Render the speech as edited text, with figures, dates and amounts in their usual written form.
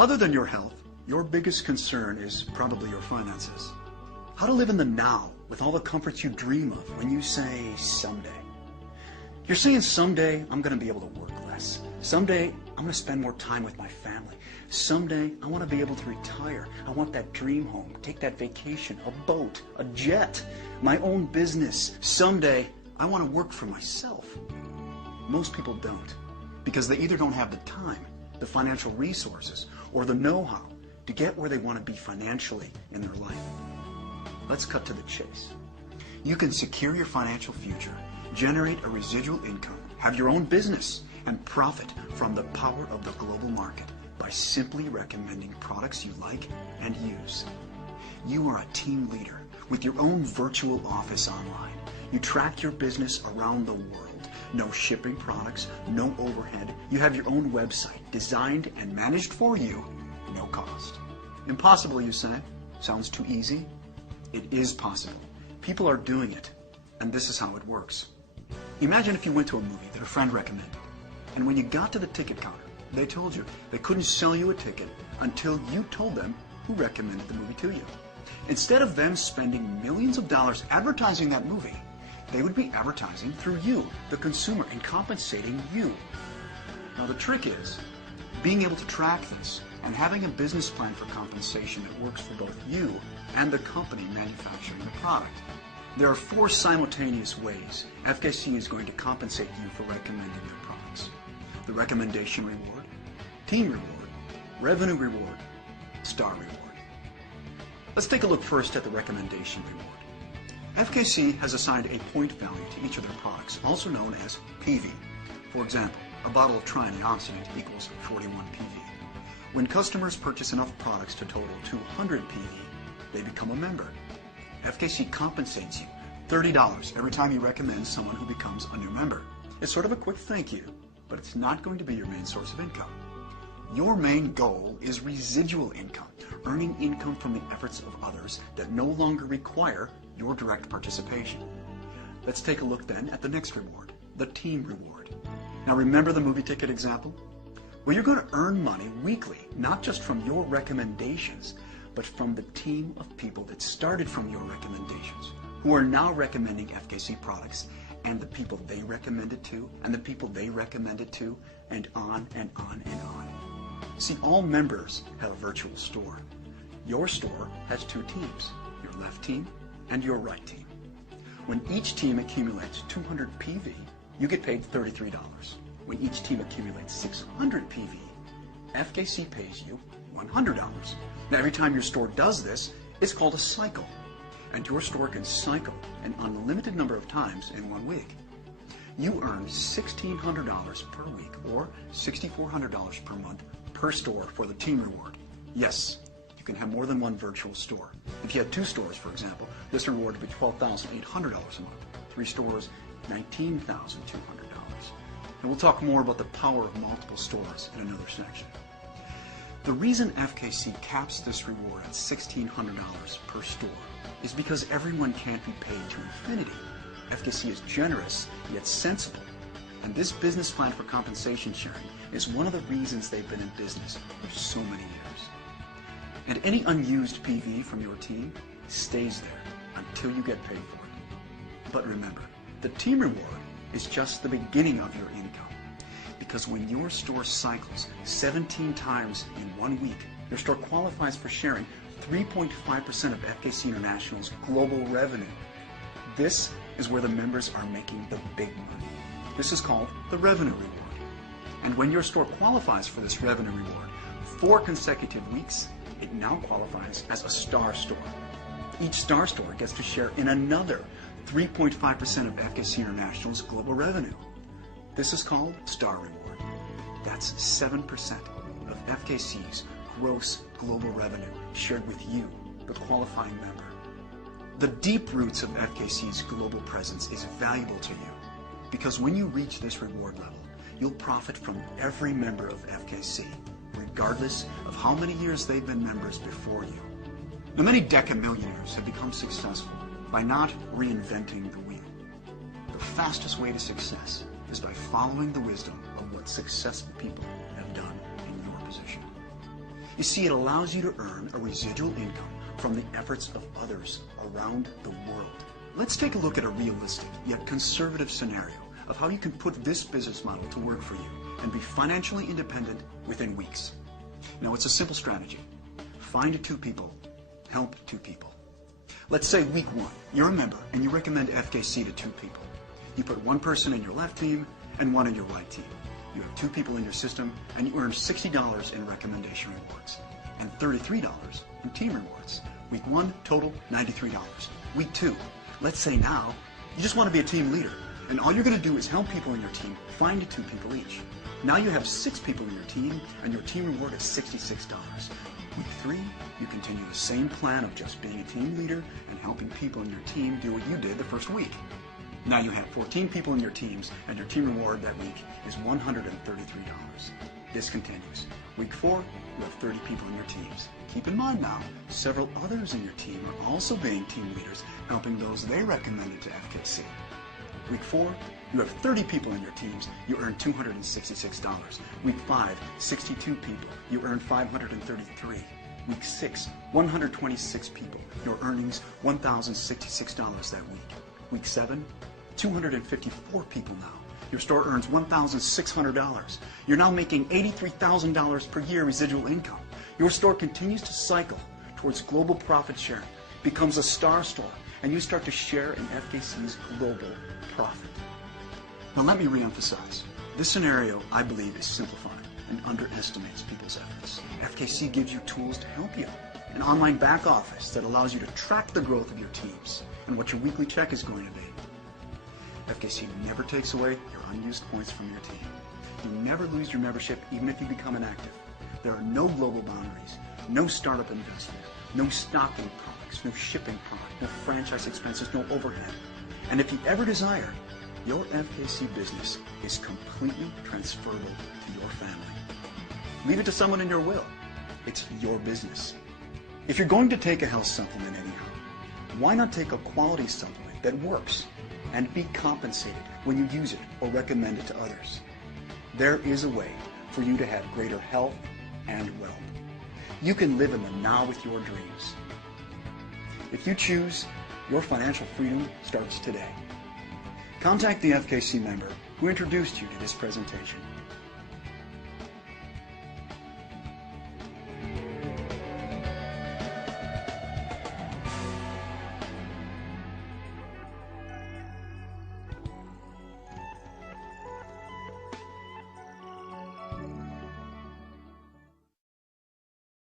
Other than your health, your biggest concern is probably your finances. How to live in the now with all the comforts you dream of when you say someday. You're saying someday I'm going to be able to work less. Someday I'm going to spend more time with my family. Someday I want to be able to retire. I want that dream home, take that vacation, a boat, a jet, my own business. Someday I want to work for myself. Most people don't, because they either don't have the time, the financial resources, or the know-how to get where they want to be financially in their life. Let's cut to the chase. You can secure your financial future, generate a residual income, have your own business, and profit from the power of the global market by simply recommending products you like and use. You are a team leader with your own virtual office online. You track your business around the world. No shipping products, no overhead. You have your own website designed and managed for you, no cost. Impossible, you say? Sounds too easy? It is possible. People are doing it, and this is how it works. Imagine if you went to a movie that a friend recommended, and when you got to the ticket counter, they told you they couldn't sell you a ticket until you told them who recommended the movie to you. Instead of them spending millions of dollars advertising that movie, they would be advertising through you, the consumer, and compensating you. Now the trick is being able to track this and having a business plan for compensation that works for both you and the company manufacturing the product. There are 4 simultaneous ways FKC is going to compensate you for recommending their products. The recommendation reward, team reward, revenue reward, star reward. Let's take a look first at the recommendation reward. FKC has assigned a point value to each of their products, also known as PV. For example, a bottle of triantioxidant equals 41 PV. When customers purchase enough products to total 200 PV, they become a member. FKC compensates you $30 every time you recommend someone who becomes a new member. It's sort of a quick thank you, but it's not going to be your main source of income. Your main goal is residual income, earning income from the efforts of others that no longer require your direct participation. Let's take a look then at the next reward, the team reward. Now remember the movie ticket example? Well, you're going to earn money weekly, not just from your recommendations, but from the team of people that started from your recommendations, who are now recommending FKC products, and the people they recommended to, and the people they recommended to, and on and on and on. See, all members have a virtual store. Your store has 2 teams, your left team and your right team. When each team accumulates 200 PV, you get paid $33. When each team accumulates 600 PV, FKC pays you $100. Now, every time your store does this, it's called a cycle, and your store can cycle an unlimited number of times in 1 week. You earn $1,600 per week or $6,400 per month per store for the team reward. Yes, you can have more than one virtual store. If you had 2 stores, for example, this reward would be $12,800 a month. 3 stores, $19,200. And we'll talk more about the power of multiple stores in another section. The reason FKC caps this reward at $1,600 per store is because everyone can't be paid to infinity. FKC is generous, yet sensible. And this business plan for compensation sharing is one of the reasons they've been in business for so many years. And any unused PV from your team stays there until you get paid for it. But remember, the team reward is just the beginning of your income. Because when your store cycles 17 times in 1 week, your store qualifies for sharing 3.5% of FKC International's global revenue. This is where the members are making the big money. This is called the revenue reward. And when your store qualifies for this revenue reward 4 consecutive weeks, it now qualifies as a star store. Each star store gets to share in another 3.5% of FKC International's global revenue. This is called star reward. That's 7% of FKC's gross global revenue shared with you, the qualifying member. The deep roots of FKC's global presence is valuable to you because when you reach this reward level, you'll profit from every member of FKC, regardless of how many years they've been members before you. Now, many decamillionaires have become successful by not reinventing the wheel. The fastest way to success is by following the wisdom of what successful people have done in your position. You see, it allows you to earn a residual income from the efforts of others around the world. Let's take a look at a realistic yet conservative scenario of how you can put this business model to work for you and be financially independent within weeks. Now, it's a simple strategy. Find 2 people, help 2 people. Let's say week 1, you're a member and you recommend FKC to 2 people. You put 1 person in your left team and 1 in your right team. You have 2 people in your system and you earn $60 in recommendation rewards and $33 in team rewards. Week 1, total $93. Week 2, let's say now you just want to be a team leader and all you're going to do is help people in your team find 2 people each. Now you have 6 people in your team and your team reward is $66. Week 3, you continue the same plan of just being a team leader and helping people in your team do what you did the first week. Now you have 14 people in your teams and your team reward that week is $133. This continues. Week 4, you have 30 people in your teams. Keep in mind now, several others in your team are also being team leaders, helping those they recommended to FKC. Week 4, you have 30 people in your teams, you earn $266. Week 5, 62 people, you earn $533. Week 6, 126 people, your earnings $1,066 that week. Week 7, 254 people now. Your store earns $1,600. You're now making $83,000 per year residual income. Your store continues to cycle towards global profit sharing, becomes a star store, and you start to share in FKC's global profit. Now let me reemphasize. This scenario, I believe, is simplified and underestimates people's efforts. FKC gives you tools to help you. An online back office that allows you to track the growth of your teams and what your weekly check is going to be. FKC never takes away your unused points from your team. You never lose your membership even if you become inactive. There are no global boundaries, no startup investment, no stocking products, no shipping product, no franchise expenses, no overhead. And if you ever desire, your FKC business is completely transferable to your family. Leave it to someone in your will. It's your business. If you're going to take a health supplement anyhow, why not take a quality supplement that works and be compensated when you use it or recommend it to others? There is a way for you to have greater health and wealth. You can live in the now with your dreams. If you choose, your financial freedom starts today. Contact the FKC member who introduced you to this presentation